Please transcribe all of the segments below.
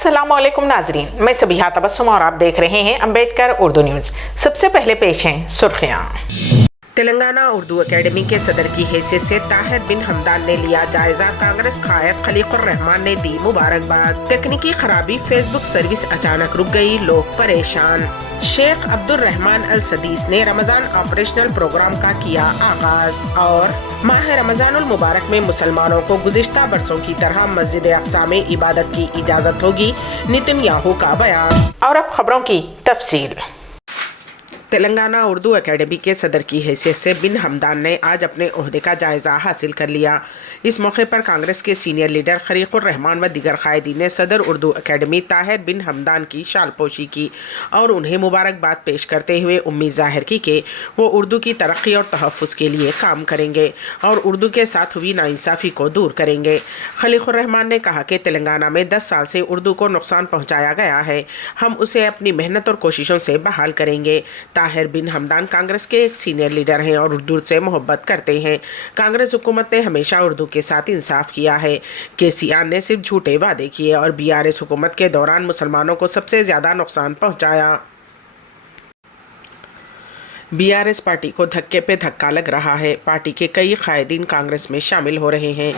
अस्सलामुअलैकुम नाजरीन, मैं सबिहा तबस्सुम और आप देख रहे हैं अम्बेडकर उर्दू न्यूज़। सबसे पहले पेश हैं सुर्खियाँ। तेलंगाना उर्दू अकेडमी के सदर की हैसियत से ताहिर बिन हमदान ने लिया जायजा। कांग्रेस कायद खलीकुर रहमान ने दी मुबारकबाद। तकनीकी खराबी, फेसबुक सर्विस अचानक रुक गई, लोग परेशान। शेख अब्दुल रहमान अल सदीस ने रमजान ऑपरेशनल प्रोग्राम का किया आगाज। और माह रमजानुल मुबारक में मुसलमानों को गुज़िश्ता बरसों की तरह मस्जिद अक्सा में इबादत की इजाजत होगी, नेतन्याहू का बयान। और अब खबरों की तफसील। तेलंगाना उर्दू अकेडमी के सदर की हैसियत से बिन हमदान ने आज अपने ओहदे का जायज़ा हासिल कर लिया। इस मौके पर कांग्रेस के सीनियर लीडर खलीकुर रहमान व दीगर कायदीन ने सदर उर्दू अकेडमी ताहिर बिन हमदान की शालपोशी की और उन्हें मुबारकबाद पेश करते हुए उम्मीद जाहिर की कि वो उर्दू की तरक्की और तहफ़्फ़ुज़ के लिए काम करेंगे और उर्दू के साथ हुई नाइंसाफ़ी को दूर करेंगे। खलीकुर रहमान ने कहा कि तेलंगाना में 10 साल से उर्दू को नुकसान पहुँचाया गया है, हम उसे अपनी मेहनत और कोशिशों से बहाल करेंगे। ताहिर बिन हमदान कांग्रेस के एक सीनियर लीडर हैं और उर्दू से मोहब्बत करते हैं। कांग्रेस हुकूमत ने हमेशा उर्दू के साथ इंसाफ किया है। केसीआर ने सिर्फ झूठे वादे किए और बीआरएस हुकूमत के दौरान मुसलमानों को सबसे ज़्यादा नुकसान पहुंचाया। बीआरएस पार्टी को धक्के पे धक्का लग रहा है। पार्टी के कई कायदीन कांग्रेस में शामिल हो रहे हैं।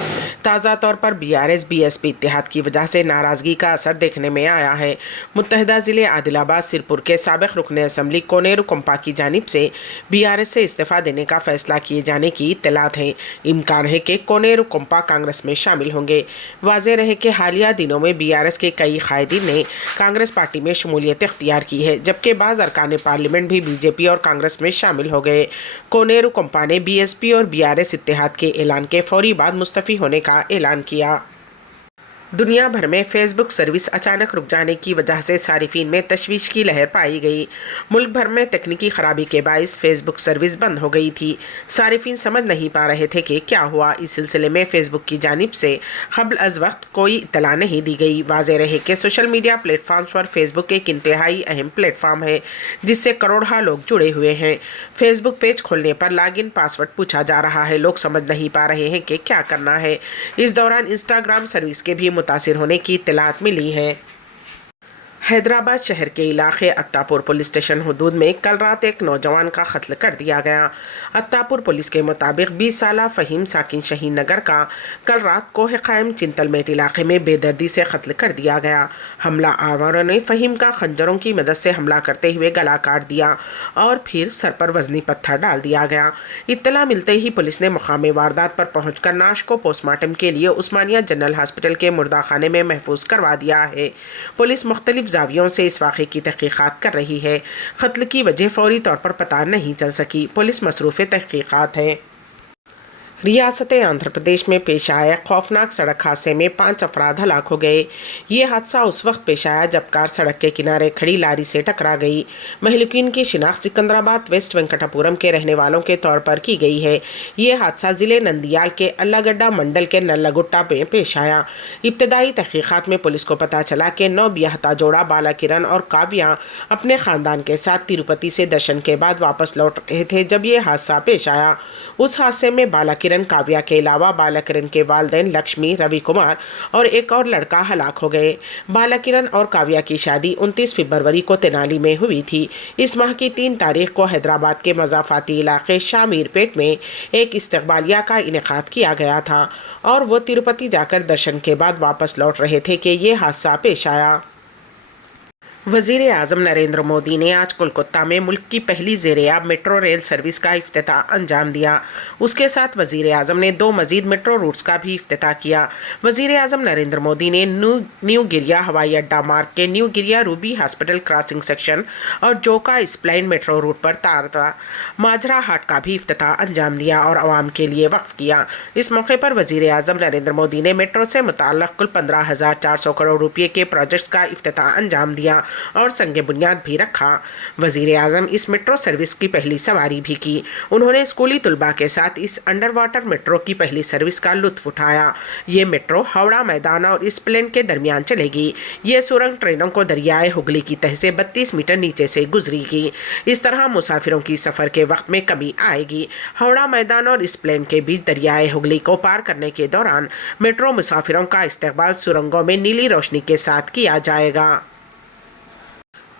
ताज़ा तौर पर बीआरएस बीएसपी इत्तेहाद की वजह से नाराज़गी का असर देखने में आया है। मुत्तहिदा ज़िले आदिलाबाद सिरपुर के साबिक़ रुकन असम्बली कोनेरू कुंपा की जानिब से बीआरएस से इस्तीफ़ा देने का फ़ैसला किए जाने की इत्तलात है। इम्कान है कि कोनेरू कुंपा कांग्रेस में शामिल होंगे। वाज़ेह रहे कि हालिया दिनों में बीआरएस के कई कायदीन ने कांग्रेस पार्टी में शमूलियत इख्तियार की है, जबकि बाज़ अरकान पार्लियामेंट भी बीजेपी और कांग्रेस में शामिल हो गए। कोनेरू कुंपा ने बीएसपी और बीआरएस इत्तेहाद के ऐलान के फौरी बाद मुस्तफ़ी होने का ऐलान किया। दुनिया भर में फेसबुक सर्विस अचानक रुक जाने की वजह से सारिफीन में तशवीश की लहर पाई गई। मुल्क भर में तकनीकी खराबी के बायस फेसबुक सर्विस बंद हो गई थी। सारिफीन समझ नहीं पा रहे थे कि क्या हुआ। इस सिलसिले में फेसबुक की जानिब से क़ब्ल अज़ वक्त कोई इत्तला नहीं दी गई। वाज़ेह रहे कि सोशल मीडिया प्लेटफॉर्म्स पर फेसबुक एक इंतहाई अहम प्लेटफॉर्म है जिससे करोड़ों लोग जुड़े हुए हैं। फेसबुक पेज खोलने पर लॉगिन पासवर्ड पूछा जा रहा है। लोग समझ नहीं पा रहे हैं कि क्या करना है। इस दौरान इंस्टाग्राम सर्विस के भी मुतासिर होने की इत्तलात मिली है। हैदराबाद शहर के इलाके अत्तापुर पुलिस स्टेशन हदूद में कल रात एक नौजवान का कत्ल कर दिया गया। अत्तापुर पुलिस के मुताबिक 20 साला फ़हीम साकिन शहीन नगर का कल रात कोह क़ायम चिंतलमेट इलाके में बेदर्दी से कत्ल कर दिया गया। हमला आवारों ने फ़हीम का खंजरों की मदद से हमला करते हुए गला काट दिया और फिर सर पर वज़नी पत्थर डाल दिया गया। इत्तला मिलते ही पुलिस ने मुकाम वारदात पर पहुँचकर नाश को पोस्टमार्टम के लिए उस्मानिया जनरल हॉस्पिटल के मुर्दाखाने में महफूज करवा दिया है। पुलिस मुख्तलिफ ज़ावियों से इस वाक़े की तहक़ीक़ात कर रही है। कत्ल की वजह फ़ौरी तौर पर पता नहीं चल सकी। पुलिस मसरूफ़ तहक़ीक़ात है। रियासत आंध्र प्रदेश में पेश आए खौफनाक सड़क हादसे में 5 अफराद हलाक हो गए। ये हादसा उस वक्त पेश आया जब कार सड़क के किनारे खड़ी लारी से टकरा गई। महलूकीन की शिनाख्त सिकंदराबाद वेस्ट वेंकटापुरम के रहने वालों के तौर पर की गई है। ये हादसा ज़िले नंदियाल के अल्लागड्डा मंडल के नल्लागुट्टा में पेश आया। इब्तदाई तहक़ीक़ात में पुलिस को पता चला कि नौबियाहता जोड़ा बाला किरण और काव्या अपने ख़ानदान के साथ तिरुपति से दर्शन के बाद वापस लौट रहे थे जब ये हादसा पेश आया। उस हादसे में बाला काव्या के अलावा बाला किरण के वालिदैन लक्ष्मी, रवि कुमार और एक और लड़का हलाक हो गए। बाला किरण और काव्या की शादी 29 फरवरी को तेनाली में हुई थी। इस माह की 3 तारीख को हैदराबाद के मज़ाफ़ाती इलाके शामीरपेट में एक इस्तक़बालिया का इनेकाद किया गया था और वो तिरुपति जाकर दर्शन के बाद वापस लौट रहे थे कि ये हादसा पेश आया। वज़ीर आज़म नरेंद्र मोदी ने आज कोलकाता में मुल्क की पहली ज़ेर-ए-आब मेट्रो रेल सर्विस का इफ्तिताह अंजाम दिया। उसके साथ वज़ीर आज़म ने 2 मज़ीद मेट्रो रूट्स का भी इफ्तिताह किया। वज़ीर आज़म नरेंद्र मोदी ने न्यू गिरिया हवाई अड्डा मार्ग के न्यू गिरिया रूबी हॉस्पिटल क्रॉसिंग सेक्शन और जोका स्प्लाइन मेट्रो रूट पर तारता माजरा हाट का भी इफ्तिताह अंजाम दिया और आवाम के लिए वक्फ किया। इस मौके पर वज़ीर आज़म नरेंद्र मोदी ने मेट्रो से मुताल्लिक़ कुल 15,400 करोड़ रुपये के प्रोजेक्ट्स का इफ्तिताह अंजाम दिया। और संग बुनियाद भी रखा। वजीर आजम इस मेट्रो सर्विस की पहली सवारी भी की। उन्होंने स्कूली तलबा के साथ इस अंडर वाटर मेट्रो की पहली सर्विस का लुत्फ उठाया। ये मेट्रो हावड़ा मैदान और इस प्लेन के दरमियान चलेगी। ये सुरंग ट्रेनों को दरियाए हुगली की तह से 32 मीटर नीचे से गुजरेगी। इस तरह मुसाफिरों की सफर के वक्त में कमी आएगी। हावड़ा मैदान और इस प्लेन के बीच दरियाए हुगली को पार करने के दौरान मेट्रो मुसाफिरों का इस्तेमाल सुरंगों में नीली रोशनी के साथ किया जाएगा।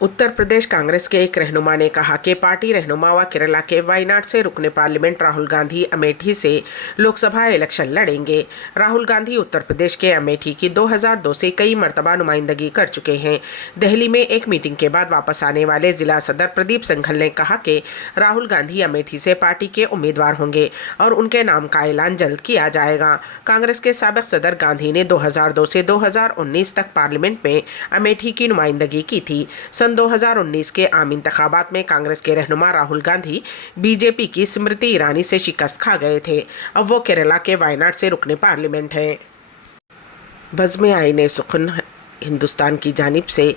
उत्तर प्रदेश कांग्रेस के एक रहनुमा ने कहा कि पार्टी रहनुमा व केरला के वायनाड से रुकने पार्लियामेंट राहुल गांधी अमेठी से लोकसभा इलेक्शन लड़ेंगे। राहुल गांधी उत्तर प्रदेश के अमेठी की 2002 से कई मर्तबा नुमाइंदगी कर चुके हैं। दिल्ली में एक मीटिंग के बाद वापस आने वाले जिला सदर प्रदीप सिंघल ने कहा कि राहुल गांधी अमेठी से पार्टी के उम्मीदवार होंगे और उनके नाम का ऐलान जल्द किया जाएगा। कांग्रेस के साबिक सदर गांधी ने 2002 से 2019 तक पार्लियामेंट में अमेठी की नुमाइंदगी की थी। 2019 के आम इंतखाबात में कांग्रेस के रहनुमा राहुल गांधी बीजेपी की स्मृति ईरानी से शिकस्त खा गए थे। अब वो केरला के वायनाड से रुकने पार्लियामेंट है। बज़्म आईने सुखन हिंदुस्तान की जानिब से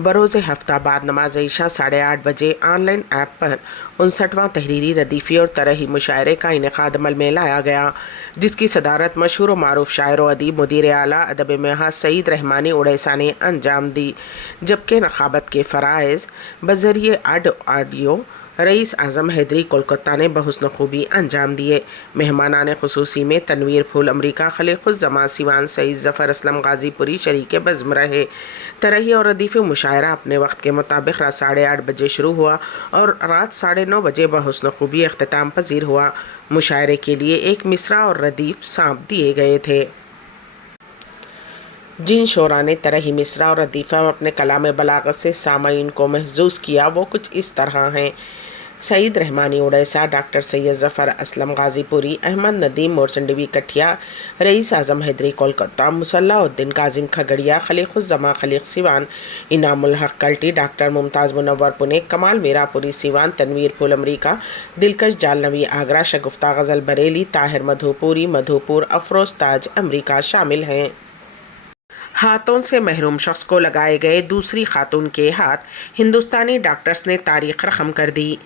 बरोज़ हफ्ता बाद नमाज ईशा 8:30 बजे ऑनलाइन ऐप पर 59वां तहरीरी रदीफ़ी और तरही मुशायरे का इनेकाद अमल में लाया गया, जिसकी सदारत मशहूर व मारूफ शायर व अदीब मुदीर आला अदब महज सईद रहमानी उड़ैसा ने अंजाम दी। जबकि नखाबत के फ़राइज़ बज़रिए ऑडियो रईस आज़म हैदरी कोलकाता ने बहुस्न खूबी अंजाम दिए। मेहमानान खुसूसी में तनवीर फूल अमरीका खलीक़ुज़्ज़मा सिवान सईद ज़फ़र असलम गाज़ीपुरी शरीक बज़्म रहे। तरही और रदीफ़ी मुशायरा अपने वक्त के मुताबिक रात 8:30 बजे शुरू हुआ और रात 9:30 बजे बहुस्न खूबी अख्तिताम पजीर हुआ। मुशायरे के लिए एक मिसरा और रदीफ़ सांप दिए गए थे। जिन शोरा ने तरही मिसरा और रदीफ़ा में अपने कलाम बलागत से सामाईन को महजूज़ किया वो कुछ इस तरह हैं। सईद रहमानी उड़ैसा, डॉक्टर सैयद ज़फ़र असलम गाज़ीपुरी, अहमद नदीम मोरसंडवी कठिया, रईस आज़म हैदरी कोलकाता, मुसल्लाउद्दीन काजिम खगड़िया, खलीक़ुज़्ज़मा खलीक़ सिवान, इनामुल हक़ कल्टी, डॉक्टर मुमताज़ मुनव्वर पुणे, कमाल मीरापुरी सिवान, तनवीर फूल अमरीका, दिलकश जालनवी आगरा, शगुफ्ता गज़ल बरेली, ताहिर मधुपुरी मधुपुर, अफरोज़ ताज अमरीका शामिल हैं। हाथों से महरूम शख्स को लगाए गए दूसरी खातून के हाथ हिंदुस्तानी डॉक्टर्स ने तारीख रकम कर दी।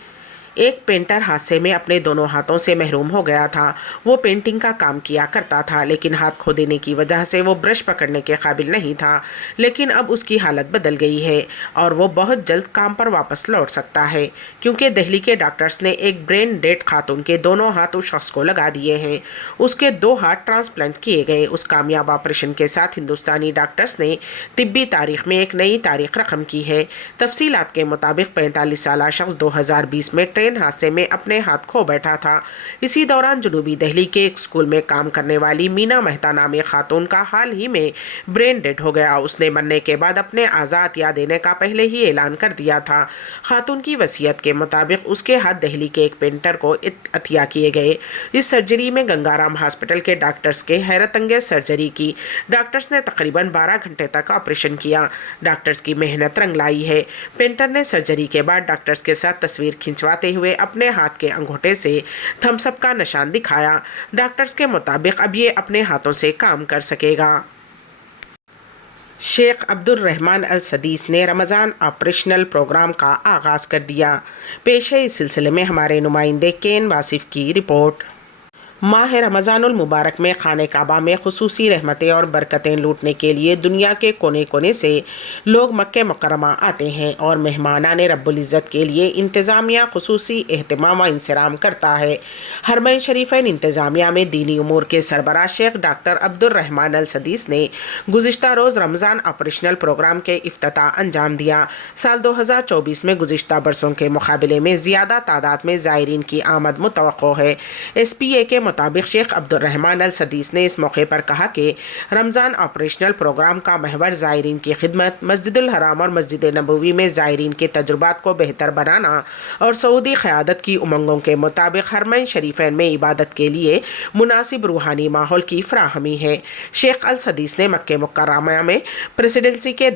एक पेंटर हादसे में अपने दोनों हाथों से महरूम हो गया था। वो पेंटिंग का काम किया करता था, लेकिन हाथ खो देने की वजह से वो ब्रश पकड़ने के काबिल नहीं था। लेकिन अब उसकी हालत बदल गई है और वो बहुत जल्द काम पर वापस लौट सकता है, क्योंकि दिल्ली के डॉक्टर्स ने एक ब्रेन डेड खातून के दोनों हाथ उस शख्स को लगा दिए हैं। उसके 2 हाथ ट्रांसप्लांट किए गए। उस कामयाब ऑपरेशन के साथ हिंदुस्तानी डॉक्टर्स ने तिब्बी तारीख में एक नई तारीख रकम की है। तफसीलात के मुताबिक 45 साला शख्स 2020 में ट्रेन हादसे में अपने हाथ खो बैठा था। इसी दौरान जनूबी दिल्ली के एक स्कूल में काम करने वाली मीना मेहता नामी खातून का हाल ही में ब्रेन डेड हो गया। उसने मरने के बाद अपने आज़ाद या देने का पहले ही ऐलान कर दिया था। खातून की वसीयत के मुताबिक उसके हाथ दिल्ली के एक पेंटर को अतिया किए गए। इस सर्जरी में गंगाराम हॉस्पिटल के डॉक्टर्स के हैरत अंगेज सर्जरी की। डॉक्टर्स ने तकरीबन 12 घंटे तक ऑपरेशन किया। डॉक्टर्स की मेहनत रंग लाई है। पेंटर ने सर्जरी के बाद डॉक्टर्स के साथ तस्वीर खिंचवाते हुए अपने हाथ के अंगूठे से थम्स अप का निशान दिखाया। डॉक्टर्स के मुताबिक अब ये अपने हाथों से काम कर सकेगा। शेख अब्दुल रहमान अल सदीस ने रमज़ान ऑपरेशनल प्रोग्राम का आगाज़ कर दिया। पेश है इस सिलसिले में हमारे नुमाइंदे केन वासिफ की रिपोर्ट। माह रमज़ानुल मुबारक में खाने काबा में खुसूसी रहमतें और बरकतें लूटने के लिए दुनिया के कोने कोने से लोग मक्के मुकर्रमा आते हैं और मेहमानान रब्बुल इज़्ज़त के लिए इंतज़ामिया खुसूसी एहतमाम व इंसराम करता है। हरमैन शरीफैन इंतज़ामिया में दीनी उमूर के सरबराह शेख डॉक्टर अब्दुल रहमान अल सदीस ने गुज़िश्ता रोज़ रमज़ान ऑपरेशनल प्रोग्राम के इफ्तिताह अंजाम दिया। साल 2024 में गुज़िश्ता बरसों के मुकाबले में ज़्यादा तादाद में ज़ायरीन की आमद मुतवक्को है। SPA के मुताबिक शेख अब्दुल रहमान अल सदीस ने इस मौके पर कहा कि रमज़ान ऑपरेशनल प्रोग्राम का महवर ज़ायरीन की खिदमत, मस्जिदुल हराम और मस्जिद नबवी में ज़ायरीन के तजुर्बात को बेहतर बनाना और सऊदी क़यादत की उमंगों के मुताबिक हरमैन शरीफैन में इबादत के लिए मुनासिब रूहानी माहौल की फराहमी है। शेख अल सदीस ने मक्के मुकर्रमा में प्रेसिडेंसी के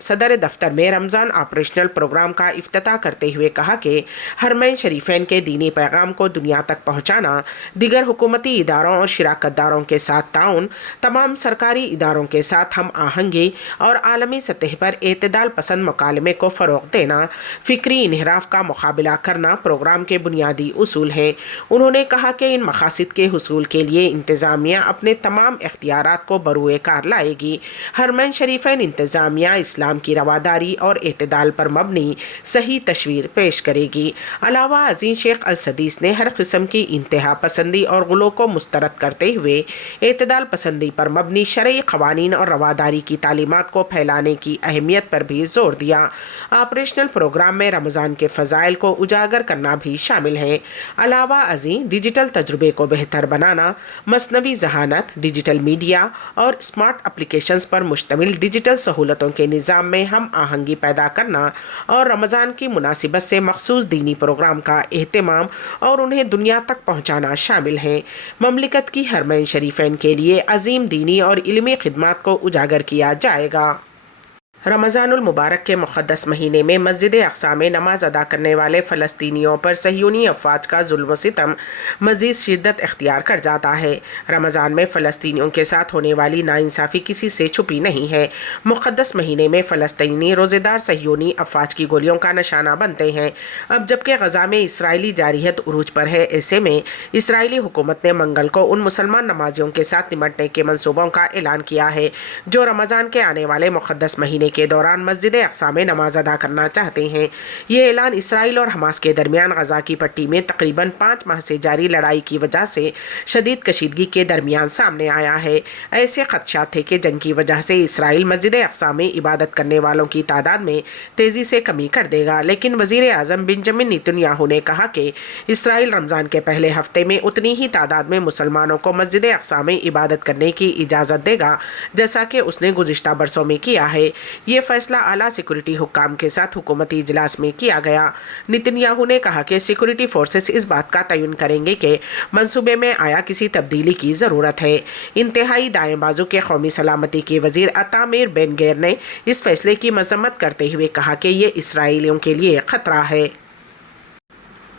सदर दफ्तर में रमज़ान ऑपरेशनल प्रोग्राम का इफ्तिताह करते हुए कहा कि हरमैन शरीफैन के दीनी पैगाम को दुनिया तक पहुँचाना, दिगर हुकूमती इदारों और शिराकत दारों के साथ ताउन, तमाम सरकारी इदारों के साथ हम आहंगी और आलमी सतह पर एतदाल पसंद मुकालमे को फ़रोग़ देना, फ़िक्री इन्हिराफ का मुकाबला करना प्रोग्राम के बुनियादी उसूल हैं। उन्होंने कहा कि इन मकासद के हुसूल के लिए इंतज़ामिया अपने तमाम इख्तियारात को बरूए कार लाएगी। हरमैन शरीफैन इंतज़ामिया इस्लाम की रवादारी और एतदाल पर मबनी सही तस्वीर पेश करेगी। अलावा अज़ीज़ शेख अल सदीस ने हर किस्म की इंतहा पसंदी और गुलों को मुस्तरद करते हुए एतदाल पसंदी पर मबनी शरई क़वानीन और रवादारी की तालीमात को फैलाने की अहमियत पर भी जोर दिया। ऑपरेशनल प्रोग्राम में रमज़ान के फ़ज़ाइल को उजागर करना भी शामिल है। अलावा अज़ीज़ डिजिटल तजुर्बे को बेहतर बनाना, मसनवी ज़हानत, डिजिटल मीडिया और स्मार्ट एप्लीकेशंस पर मुश्तमिल डिजिटल सहूलतों के निज़ाम में हम आहंगी पैदा करना और रमज़ान की मुनासिबत से मखसूस दीनी प्रोग्राम का एहतमाम और उन्हें दुनिया तक पहुँचाना शामिल है। ममलिकत की हरमैन शरीफैन के लिए अजीम दीनी और इल्मी खिदमात को उजागर किया जाएगा। रमज़ानुल मुबारक के मुक़द्दस महीने में मस्जिद अक़सा में नमाज अदा करने वाले फ़लस्तीनियों पर सह्यूनी अफ़वाज का जुल्म व सितम मज़ीद शिद्दत इख्तियार कर जाता है। रमज़ान में फ़लस्तीनियों के साथ होने वाली नाइंसाफ़ी किसी से छुपी नहीं है। मुक़द्दस महीने में फ़लस्तीनी रोज़ेदार सह्यूनी अफ़वाज की गोलियों का निशाना बनते हैं। अब जबकि गज़ा में इसराइली जारियत उरूज पर है, ऐसे में इसराइली हुकूमत ने मंगल को उन मुसलमान नमाजियों के साथ निमटने के मनसूबों का ऐलान किया है जो रमज़ान के आने वाले मुक़द्दस महीने के दौरान मस्जिद अक़सा में नमाज अदा करना चाहते हैं। ये ऐलान इसराइल और हमास के दरमियान गज़ा की पट्टी में तकरीबन 5 माह से जारी लड़ाई की वजह से शदीद कशीदगी के दरमियान सामने आया है। ऐसे खदशात थे कि जंग की वजह से इसराइल मस्जिद अक़सा में इबादत करने वालों की तादाद में तेज़ी से कमी कर देगा, लेकिन वज़ीर आज़म बेंजामिन नेतन्याहू ने कहा कि इसराइल रमज़ान के पहले हफ्ते में उतनी ही तादाद में मुसलमानों को मस्जिद अक़सा में इबादत करने की इजाज़त देगा जैसा कि उसने गुज़िश्ता बरसों में किया है। ये फैसला आला सिक्योरिटी हुक्काम के साथ हुकूमती इजलास में किया गया। नेतन्याहू ने कहा कि सिक्योरिटी फोर्सेस इस बात का तयन करेंगे कि मंसूबे में आया किसी तब्दीली की ज़रूरत है। इंतहाई दाएं बाजू के कौमी सलामती के वज़ीर अतामिर बेन गैर ने इस फैसले की मजम्मत करते हुए कहा कि ये इसराइलियों के लिए ख़तरा है।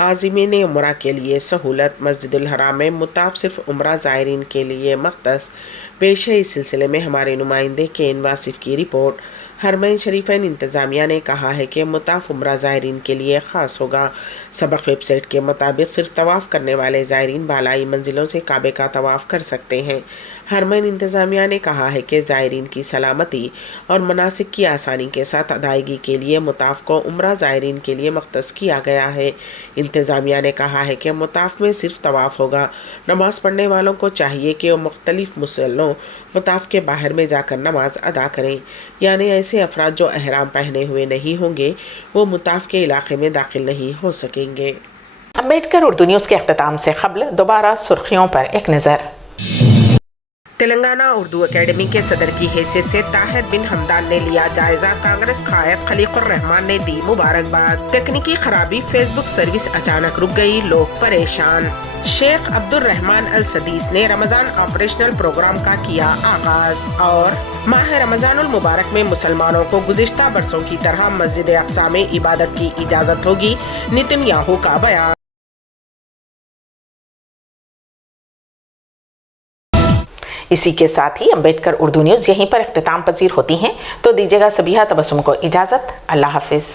आज़मीन उम्रा के लिए सहूलत, मस्जिदुल हराम में मुताफ सिर्फ उम्रा ज़ायरीन के लिए मख्तस। पेश है इस सिलसिले में हमारे नुमाइंदे के वासिफ़ की रिपोर्ट। हरमैन शरीफैन इंतज़ामिया ने कहा है कि मुताफ उम्रा ज़ायरीन के लिए ख़ास होगा। सबक वेबसाइट के मुताबिक सिर्फ तवाफ़ करने वाले ज़ायरीन बालाई मंजिलों से काबे का तवाफ़ कर सकते हैं। हरमैन इंतज़ामिया ने कहा है कि ज़ायरीन की सलामती और मनासिक की आसानी के साथ अदायगी के लिए मुताफ को उम्रा ज़ायरीन के लिए मख्तस किया गया है। इंतज़ामिया ने कहा है कि मुताफ में सिर्फ तवाफ़ होगा। नमाज़ पढ़ने वालों को चाहिए कि वो मुख्तलिफ़ मुसल्लों मुताफ के बाहर में जाकर नमाज अदा करें, यानी ऐसे अफराद जो एहराम पहने हुए नहीं होंगे वो मुताफ के इलाके में दाखिल नहीं हो सकेंगे। अम्बेडकर उर्दू न्यूज़ के अख्ताम से क़ब्ल दोबारा सुर्खियों पर एक नज़र। तेलंगाना उर्दू एकेडमी के सदर की हैसियत से ताहिर बिन हमदान ने लिया जायजा। कांग्रेस कायद खलीकुर रहमान ने दी मुबारकबाद। तकनीकी खराबी, फेसबुक सर्विस अचानक रुक गई, लोग परेशान। शेख अब्दुल रहमान अल सदीस ने रमज़ान ऑपरेशनल प्रोग्राम का किया आगाज। और माह रमज़ानुल मुबारक में मुसलमानों को गुज़िश्ता बरसों की तरह मस्जिद अक़सा में इबादत की इजाज़त होगी, नेतन्याहू का बयान। इसी के साथ ही अम्बेडकर उर्दू न्यूज़ यहीं पर इख्तिताम पजीर होती हैं, तो दीजिएगा सबिहा तबस्सुम को इजाज़त। अल्लाह हाफिज़।